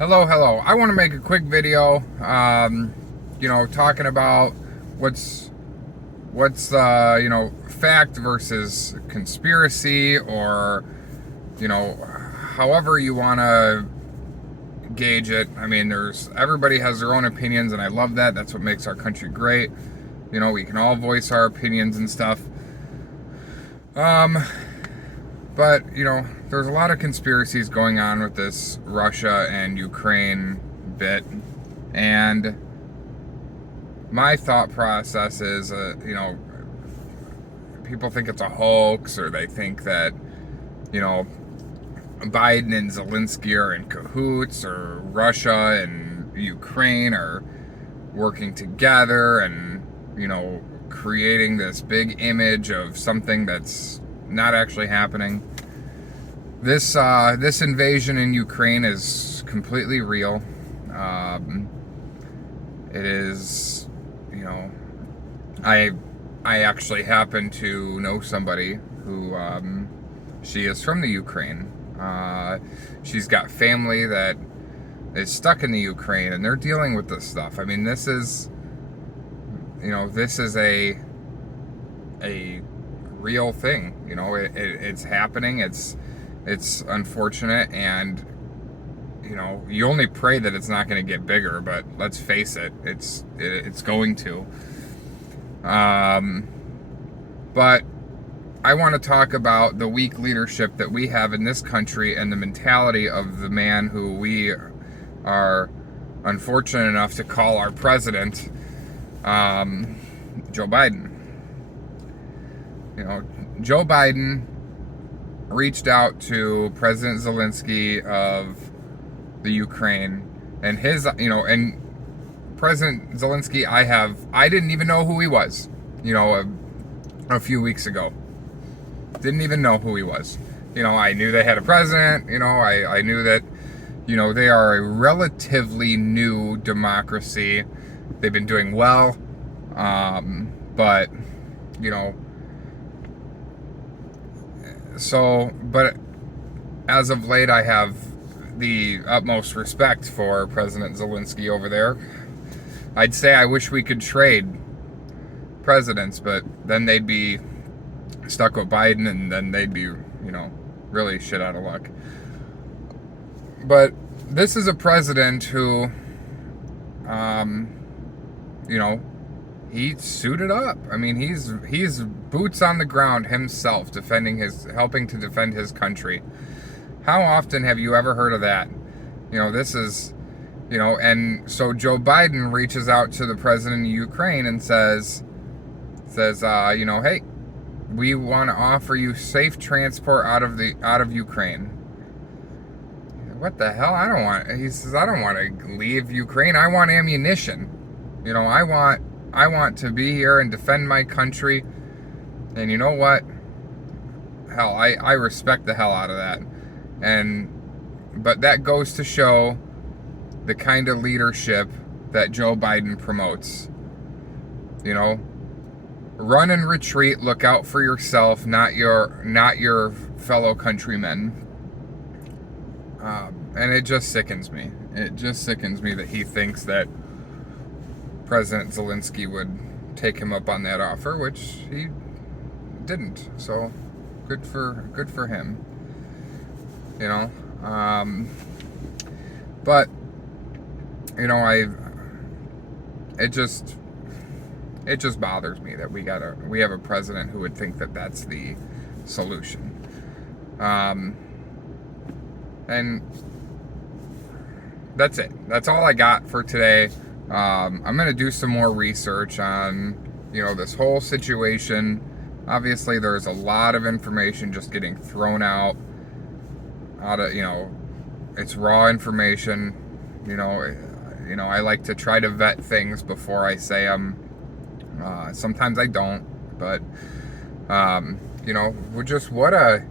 Hello. I want to make a quick video, talking about what's fact versus conspiracy, or, however you want to gauge it. I mean, everybody has their own opinions, and I love that. That's what makes our country great. We can all voice our opinions and stuff. But, there's a lot of conspiracies going on with this Russia and Ukraine bit. And my thought process is, people think it's a hoax, or they think that, Biden and Zelensky are in cahoots, or Russia and Ukraine are working together and, creating this big image of something that's not actually happening. This invasion in Ukraine is completely real. It is, I actually happen to know somebody who, she is from the Ukraine. She's got family that is stuck in the Ukraine, and they're dealing with this stuff. I mean, this is a real thing. It's happening. It's unfortunate, and you only pray that it's not going to get bigger. But let's face it, it's going to. But I want to talk about the weak leadership that we have in this country, and the mentality of the man who we are unfortunate enough to call our president, Joe Biden. Joe Biden reached out to President Zelensky of the Ukraine, and and President Zelensky, I didn't even know who he was, a few weeks ago. Didn't even know who he was. I knew they had a president. I knew that, they are a relatively new democracy. They've been doing well, but but as of late, I have the utmost respect for President Zelensky over there. I'd say I wish we could trade presidents, but then they'd be stuck with Biden, and then they'd be, really shit out of luck. But this is a president who, he suited up. I mean, he's boots on the ground himself, helping to defend his country. How often have you ever heard of that? This is, and so Joe Biden reaches out to the president of Ukraine and says, hey, we want to offer you safe transport out of Ukraine. What the hell? He says, I don't want to leave Ukraine. I want ammunition. I want to be here and defend my country. And you know what? Hell, I respect the hell out of that. But that goes to show the kind of leadership that Joe Biden promotes. Run and retreat, look out for yourself, not your fellow countrymen. And it just sickens me. It just sickens me that he thinks that President Zelensky would take him up on that offer, which he didn't. So good for him. But it just bothers me that we have a president who would think that that's the solution. And that's it. That's all I got for today. I'm going to do some more research on, this whole situation. Obviously, there's a lot of information just getting thrown out of, it's raw information. I like to try to vet things before I say them. Sometimes I don't, but, just what a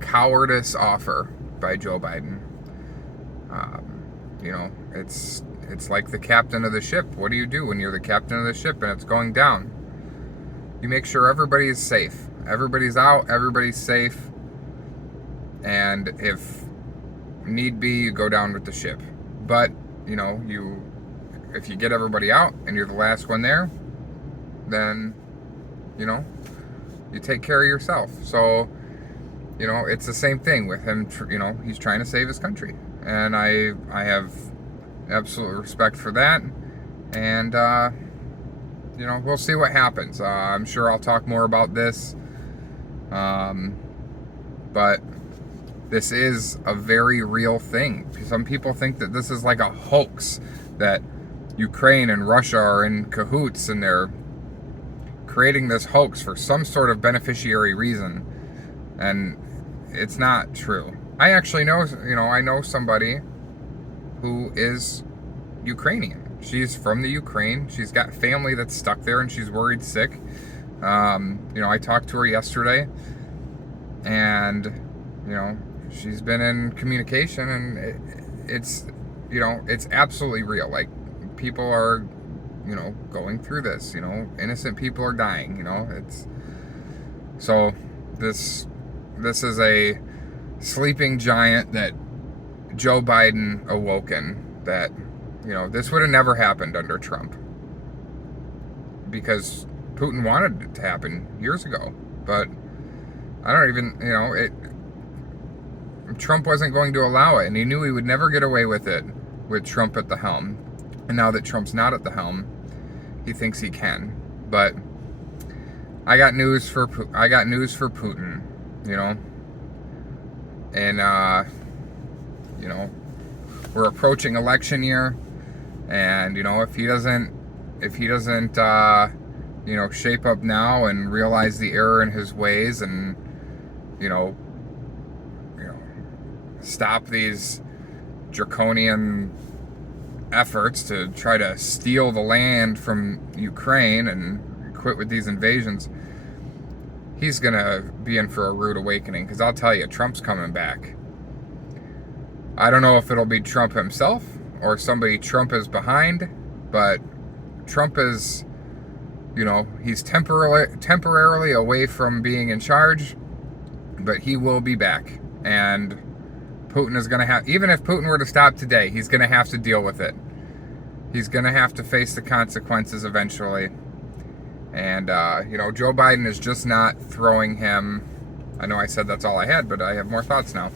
cowardice offer by Joe Biden. It's like the captain of the ship. What do you do when you're the captain of the ship and it's going down? You make sure everybody is safe. Everybody's out, everybody's safe. And if need be, you go down with the ship. But, if you get everybody out and you're the last one there, then, you take care of yourself. So, it's the same thing with him. He's trying to save his country. And I have absolute respect for that. And, we'll see what happens. I'm sure I'll talk more about this. But this is a very real thing. Some people think that this is like a hoax, that Ukraine and Russia are in cahoots and they're creating this hoax for some sort of beneficiary reason. And it's not true. I actually know, I know somebody who is Ukrainian. She's from the Ukraine. She's got family that's stuck there and she's worried sick. I talked to her yesterday and, she's been in communication and it's absolutely real. Like, people are, going through this, innocent people are dying, so this is a sleeping giant that Joe Biden awoken, that, this would have never happened under Trump because Putin wanted it to happen years ago, but I don't even, Trump wasn't going to allow it, and he knew he would never get away with it with Trump at the helm. And now that Trump's not at the helm, he thinks he can. But I got news for Putin, and we're approaching election year, and if he doesn't shape up now and realize the error in his ways, and stop these draconian efforts to try to steal the land from Ukraine and quit with these invasions, he's gonna be in for a rude awakening. Because I'll tell you, Trump's coming back. I don't know if it'll be Trump himself or somebody Trump is behind, but Trump is, he's temporarily away from being in charge, but he will be back. And Putin is going to have, even if Putin were to stop today, he's going to have to deal with it. He's going to have to face the consequences eventually. And, Joe Biden is just not throwing him. I know I said that's all I had, but I have more thoughts now.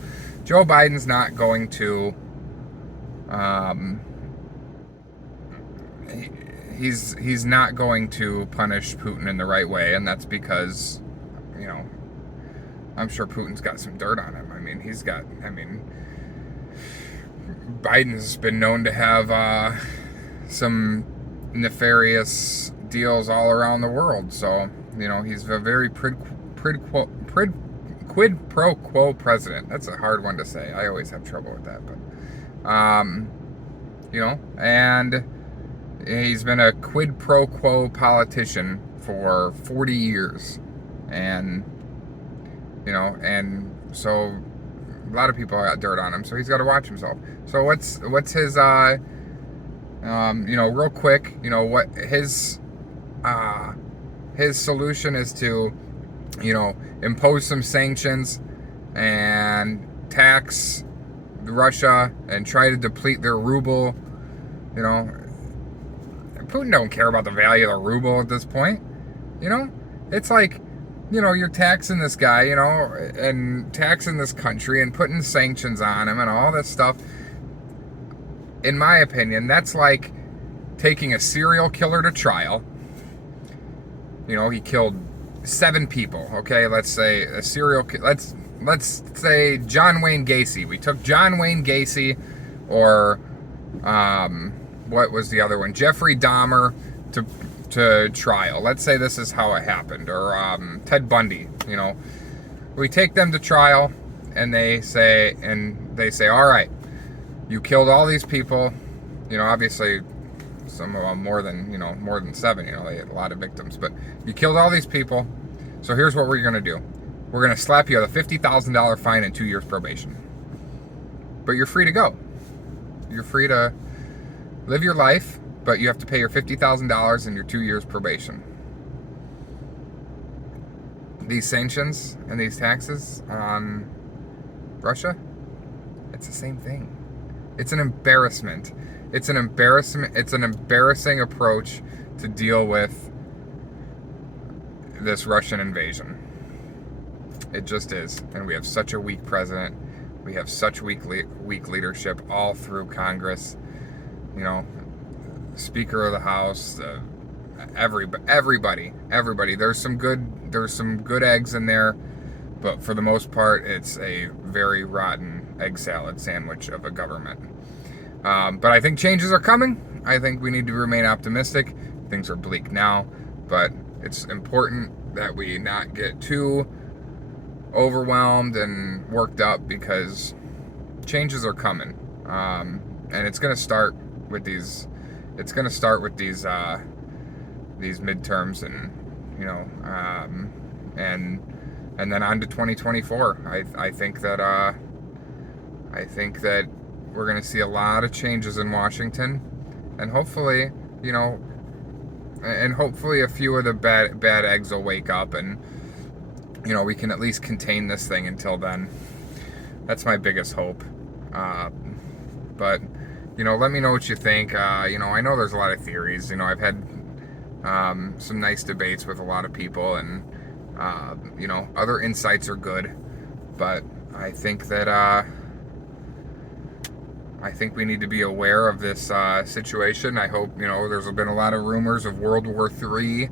Joe Biden's not going to, he's not going to punish Putin in the right way. And that's because, I'm sure Putin's got some dirt on him. Biden's been known to have some nefarious deals all around the world. So, he's a very quid pro quo president. That's a hard one to say. I always have trouble with that. But, and he's been a quid pro quo politician for 40 years. And, and so a lot of people got dirt on him, so he's got to watch himself. So what's his, real quick, what his solution is to, impose some sanctions and tax Russia and try to deplete their ruble. Putin don't care about the value of the ruble at this point. It's like, you're taxing this guy, and taxing this country and putting sanctions on him and all this stuff. In my opinion, that's like taking a serial killer to trial. He killed 7 people. Okay, let's say a serial killer. Let's say John Wayne Gacy. We took John Wayne Gacy, or what was the other one? Jeffrey Dahmer to trial. Let's say this is how it happened, or Ted Bundy. We take them to trial, and they say, all right, you killed all these people. Obviously, some of them more than 7. They had a lot of victims, but you killed all these people. So here's what we're gonna do: we're gonna slap you with a $50,000 fine and 2 years probation. But you're free to go. You're free to live your life. But you have to pay your $50,000 and your 2 years probation. These sanctions and these taxes on Russia, It's the same thing. It's an embarrassment. It's an embarrassment. It's an embarrassing approach to deal with this Russian invasion. It just is. And we have such a weak president. We have such weak leadership all through Congress. You know, Speaker of the House, everybody. There's some good eggs in there, but for the most part, it's a very rotten egg salad sandwich of a government. But I think changes are coming. I think we need to remain optimistic. Things are bleak now, but it's important that we not get too overwhelmed and worked up, because changes are coming. And it's going to start with these. It's going to start with these midterms, and and then on to 2024. I think that we're going to see a lot of changes in Washington, and hopefully, a few of the bad eggs will wake up, and we can at least contain this thing until then. That's my biggest hope. But let me know what you think. I know there's a lot of theories. I've had some nice debates with a lot of people, and other insights are good, but I think that we need to be aware of this situation. I hope, there's been a lot of rumors of World War III.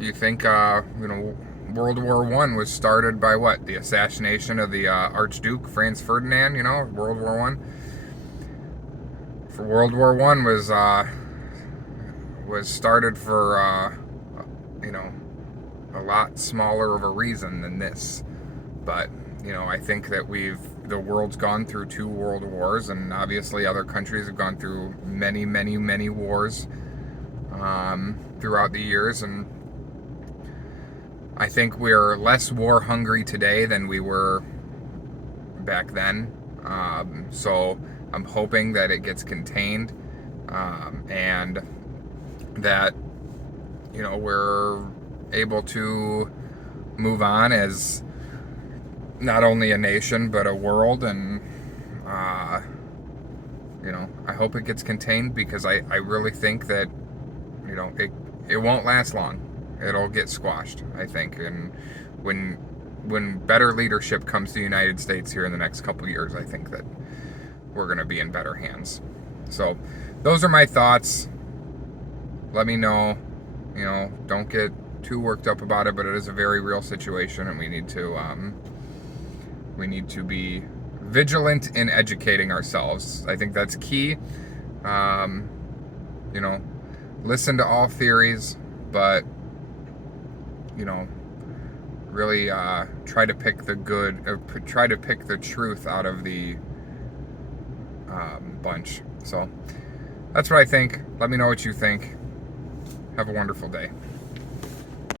You think, World War I was started by what? The assassination of the Archduke Franz Ferdinand, World War I. For World War I was started for, a lot smaller of a reason than this. But, I think that the world's gone through 2 world wars, and obviously other countries have gone through many, many, many wars throughout the years, and I think we're less war hungry today than we were back then. So I'm hoping that it gets contained, and that we're able to move on as not only a nation but a world, and I hope it gets contained, because I really think that it won't last long. It'll get squashed, I think, and when better leadership comes to the United States here in the next couple of years, I think that we're going to be in better hands. So those are my thoughts. Let me know. Don't get too worked up about it, but it is a very real situation, and we need to be vigilant in educating ourselves. I think that's key. Listen to all theories, but really try to pick the good, or try to pick the truth out of the bunch. So that's what I think. Let me know what you think. Have a wonderful day.